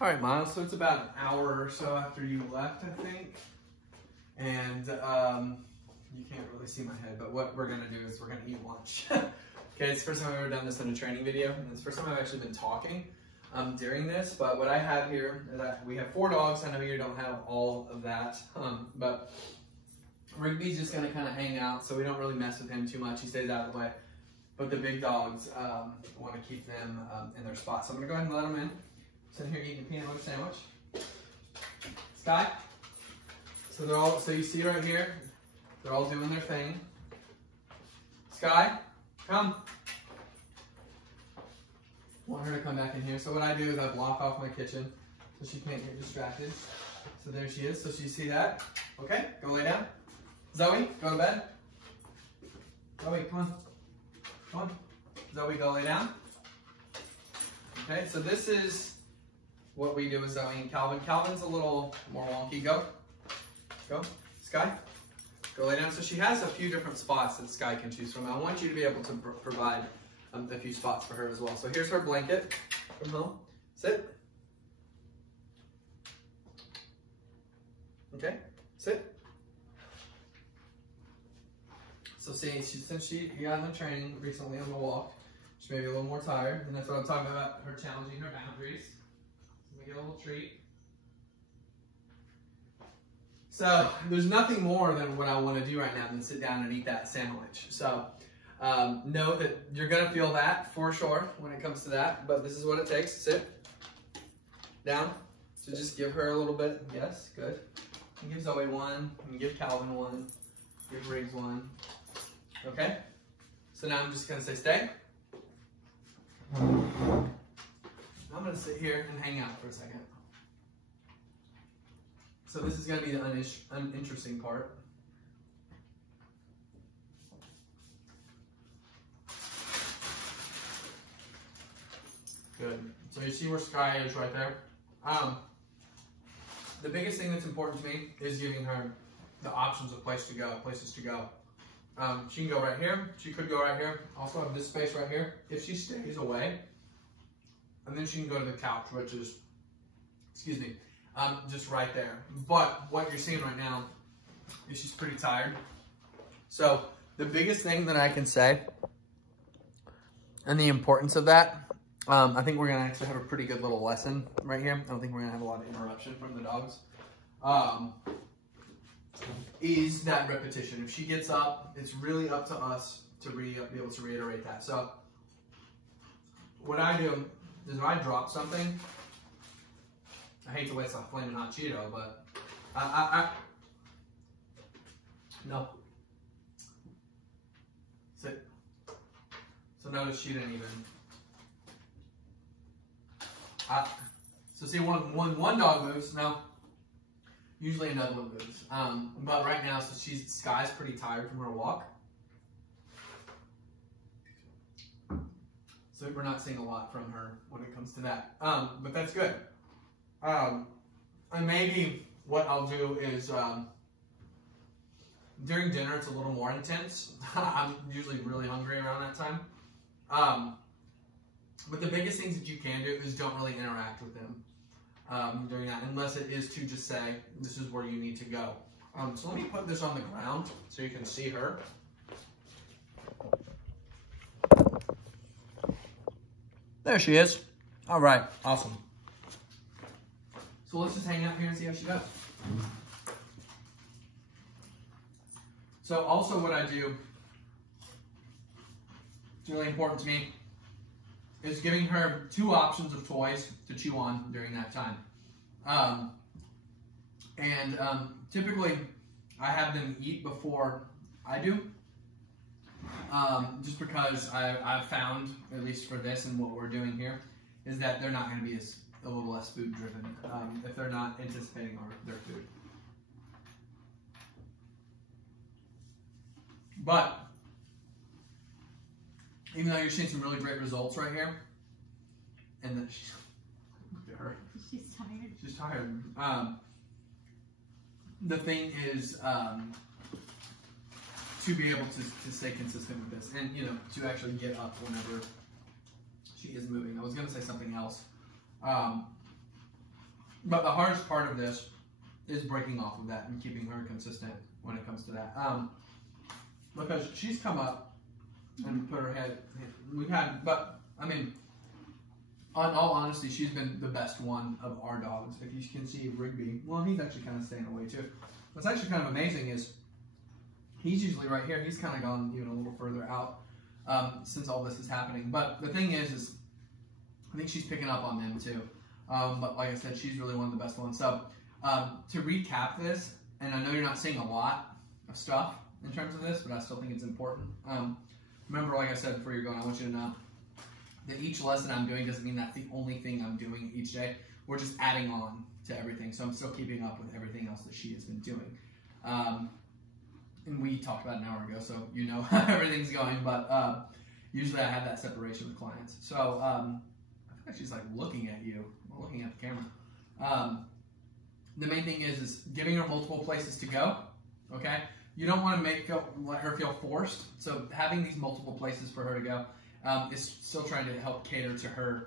All right, Miles, so it's about an hour or so after you left, I think. And you can't really see my head, but what we're gonna do is we're gonna eat lunch. Okay, it's the first time I've ever done this in a training video, and it's the first time I've actually been talking during this. But what I have here is that we have 4 dogs. I know you don't have all of that, but Rigby's just gonna kind of hang out, so we don't really mess with him too much. He stays out of the way. But the big dogs, want to keep them in their spot. So I'm gonna go ahead and let them in. Sitting here eating a peanut butter sandwich. Skye. So they're all, so you see right here, they're all doing their thing. Skye, come. Want her to come back in here. So what I do is I block off my kitchen so she can't get distracted. So there she is. So she see that. Okay, go lay down. Zoe, go to bed. Zoe, come on. Come on. Zoe, go lay down. Okay, so this is what we do with Zoe and Calvin. Calvin's a little more wonky. Go. Go. Skye, go lay down. So she has a few different spots that Skye can choose from. I want you to be able to provide a few spots for her as well. So here's her blanket from home. Sit. Okay, sit. So see, since she got in the training recently on the walk, she may be a little more tired, and that's what I'm talking about, her challenging her boundaries. So we get a little treat. So there's nothing more than what I want to do right now than sit down and eat that sandwich. So know that you're going to feel that for sure when it comes to that, but this is what it takes. Sit down. So just give her a little bit. Yes, good. And give Zoe one, and give Calvin one, give Riggs one. Okay? So now I'm just going to say stay. I'm going to sit here and hang out for a second. So this is going to be the uninteresting part. Good. So you see where Skye is right there. The biggest thing that's important to me is giving her the options of places to go. She can go right here. She could go right here. Also have this space right here. If she stays away, and then she can go to the couch, which is, excuse me, just right there. But what you're seeing right now is she's pretty tired. So the biggest thing that I can say, and the importance of that, I think we're gonna actually have a pretty good little lesson right here. I don't think we're gonna have a lot of interruption from the dogs. Is that repetition. If she gets up, it's really up to us to be able to reiterate that. So what I do is if I drop something, I hate to waste a flaming hot Cheeto, but no. Sit. So notice she didn't even. So see, when one dog moves, now usually another one moves. But right now, so Skye's pretty tired from her walk. So we're not seeing a lot from her when it comes to that. But that's good. And maybe what I'll do is during dinner, it's a little more intense. I'm usually really hungry around that time. But the biggest things that you can do is don't really interact with them during that, unless it is to just say, this is where you need to go. So let me put this on the ground so you can see her. There she is. All right, awesome. So let's just hang out here and see how she does. So also what I do, it's really important to me, is giving her 2 options of toys to chew on during that time. Typically, I have them eat before I do, just because I've found, at least for this and what we're doing here, is that they're not going to be a little less food driven if they're not anticipating their food. But even though you're seeing some really great results right here, and that she's tired. She's tired. The thing is to be able to stay consistent with this, and to actually get up whenever she is moving. I was going to say something else. But the hardest part of this is breaking off of that and keeping her consistent when it comes to that. Because she's come up and put her head, but I mean, on all honesty, she's been the best one of our dogs. If you can see Rigby, well, he's actually kind of staying away too. What's actually kind of amazing is he's usually right here. He's kind of gone even a little further out since all this is happening. But the thing is I think she's picking up on them too. But like I said, she's really one of the best ones. So to recap this, and I know you're not seeing a lot of stuff in terms of this, but I still think it's important. Remember, like I said before you're going, I want you to know that each lesson I'm doing doesn't mean that's the only thing I'm doing each day. We're just adding on to everything. So I'm still keeping up with everything else that she has been doing. And we talked about an hour ago, so you know how everything's going. But usually I have that separation with clients. So I feel like she's like looking at you, looking at the camera. The main thing is giving her multiple places to go. Okay, you don't want to let her feel forced. So having these multiple places for her to go is still trying to help cater to her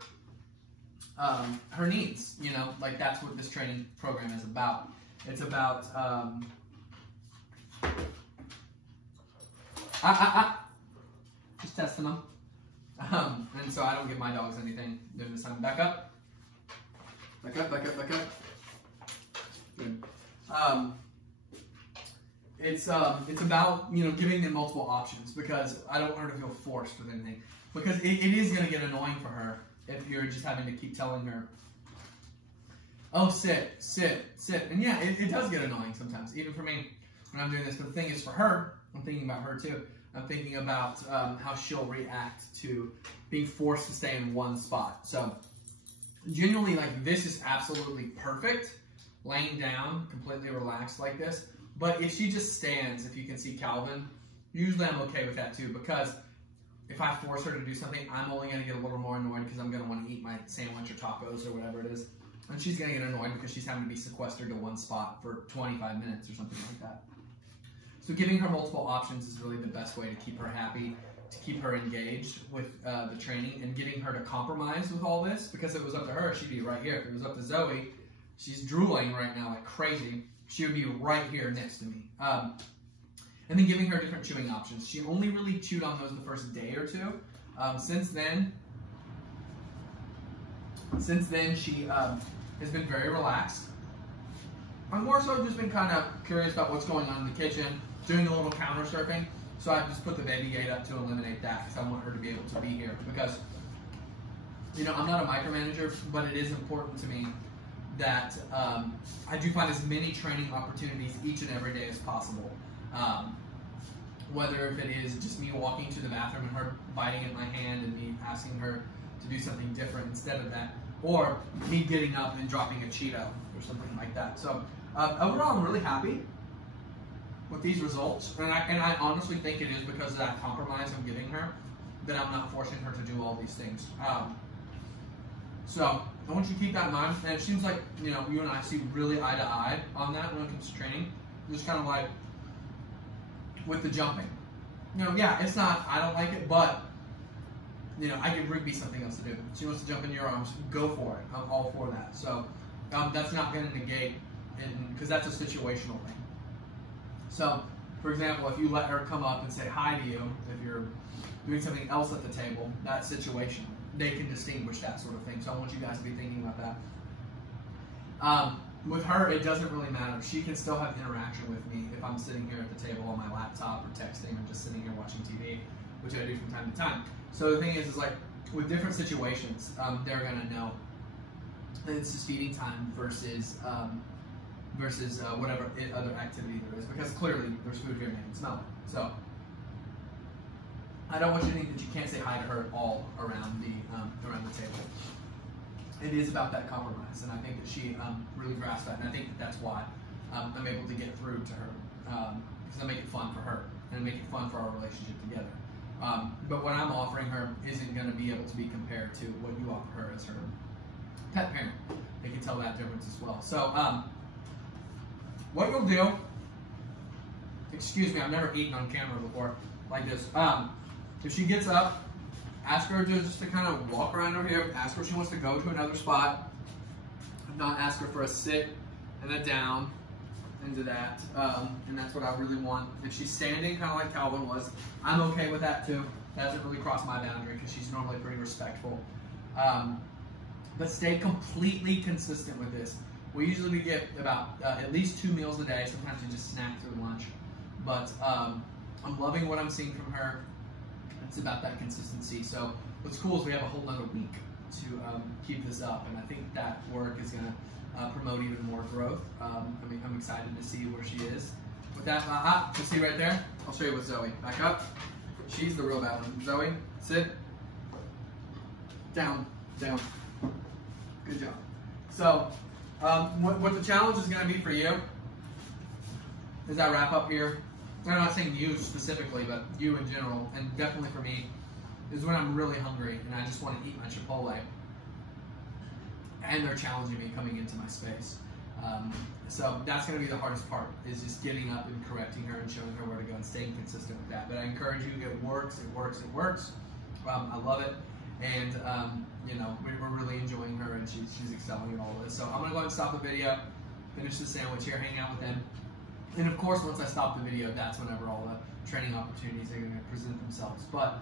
her needs. You know, like that's what this training program is about. It's about just testing them. And so I don't give my dogs anything during this time. Back up. Back up, back up, back up. Good. It's about, you know, giving them multiple options, because I don't want her to feel forced with anything. Because it is going to get annoying for her if you're just having to keep telling her, oh, sit, sit, sit. And yeah, it does get annoying sometimes, even for me when I'm doing this. But the thing is, for her, I'm thinking about her too. I'm thinking about how she'll react to being forced to stay in one spot. So genuinely, like, this is absolutely perfect, laying down, completely relaxed like this. But if she just stands, if you can see Calvin, usually I'm okay with that too, because if I force her to do something, I'm only going to get a little more annoyed because I'm going to want to eat my sandwich or tacos or whatever it is. And she's going to get annoyed because she's having to be sequestered to one spot for 25 minutes or something like that. So giving her multiple options is really the best way to keep her happy, to keep her engaged with the training, and getting her to compromise with all this. Because if it was up to her, she'd be right here. If it was up to Zoe, she's drooling right now like crazy. She would be right here next to me. And then giving her different chewing options. She only really chewed on those the first day or two. Since then, she has been very relaxed. I've more so just been kind of curious about what's going on in the kitchen, doing a little counter surfing. So I just put the baby gate up to eliminate that, because I want her to be able to be here. Because, you know, I'm not a micromanager, but it is important to me that I do find as many training opportunities each and every day as possible. Whether if it is just me walking to the bathroom and her biting at my hand and me asking her to do something different instead of that, or me getting up and dropping a Cheeto or something like that. So overall, I'm really happy with these results, and I honestly think it is because of that compromise I'm giving her, that I'm not forcing her to do all these things. So I want you to keep that in mind. And it seems like, you know, you and I see really eye to eye on that when it comes to training. Just kind of like with the jumping. You know, yeah, it's not, I don't like it, but, you know, I give Rigby something else to do. She wants to jump in your arms, go for it. I'm all for that. So that's not going to negate, because that's a situational thing. So, for example, if you let her come up and say hi to you, if you're doing something else at the table, that's situational. They can distinguish that sort of thing. So I want you guys to be thinking about that. With her, it doesn't really matter. She can still have interaction with me if I'm sitting here at the table on my laptop or texting or just sitting here watching TV, which I do from time to time. So the thing is like, with different situations, they're going to know that it's just feeding time versus whatever other activity there is, because clearly there's food here and you can smell it. So I don't want you to think that you can't say hi to her at all around the table. It is about that compromise, and I think that she really grasps that, and I think that's why I'm able to get through to her, because I make it fun for her, and I make it fun for our relationship together. But what I'm offering her isn't going to be able to be compared to what you offer her as her pet parent. They can tell that difference as well. So what you'll do, excuse me, I've never eaten on camera before like this. If she gets up, ask her just to kind of walk around over here, ask her if she wants to go to another spot. not ask her for a sit and a down into that. And that's what I really want. If she's standing, kind of like Calvin was, I'm okay with that too. That doesn't really cross my boundary because she's normally pretty respectful. But stay completely consistent with this. We usually get about at least 2 meals a day. Sometimes we just snack through lunch. But I'm loving what I'm seeing from her. It's about that consistency. So what's cool is we have a whole other week to keep this up, and I think that work is going to promote even more growth. I'm excited to see where she is. With that, you see right there? I'll show you with Zoe. Back up. She's the real bad one. Zoe, sit. Down, down. Good job. So, what the challenge is going to be for you is that wrap up here. I'm not saying you specifically, but you in general, and definitely for me, is when I'm really hungry and I just want to eat my Chipotle. And they're challenging me coming into my space. So that's going to be the hardest part, is just getting up and correcting her and showing her where to go and staying consistent with that. But I encourage you, it works, it works, it works. I love it. And, you know, we're really enjoying her, and she's excelling in all of this. So I'm going to go ahead and stop the video, finish the sandwich here, hang out with them. And of course, once I stop the video, that's whenever all the training opportunities are going to present themselves. But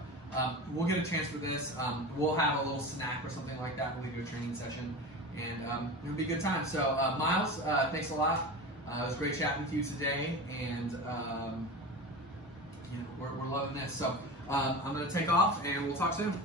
we'll get a chance for this. We'll have a little snack or something like that when we do a training session, and it'll be a good time. So Miles, thanks a lot. It was great chatting with you today, and you know, we're loving this. So I'm going to take off, and we'll talk soon.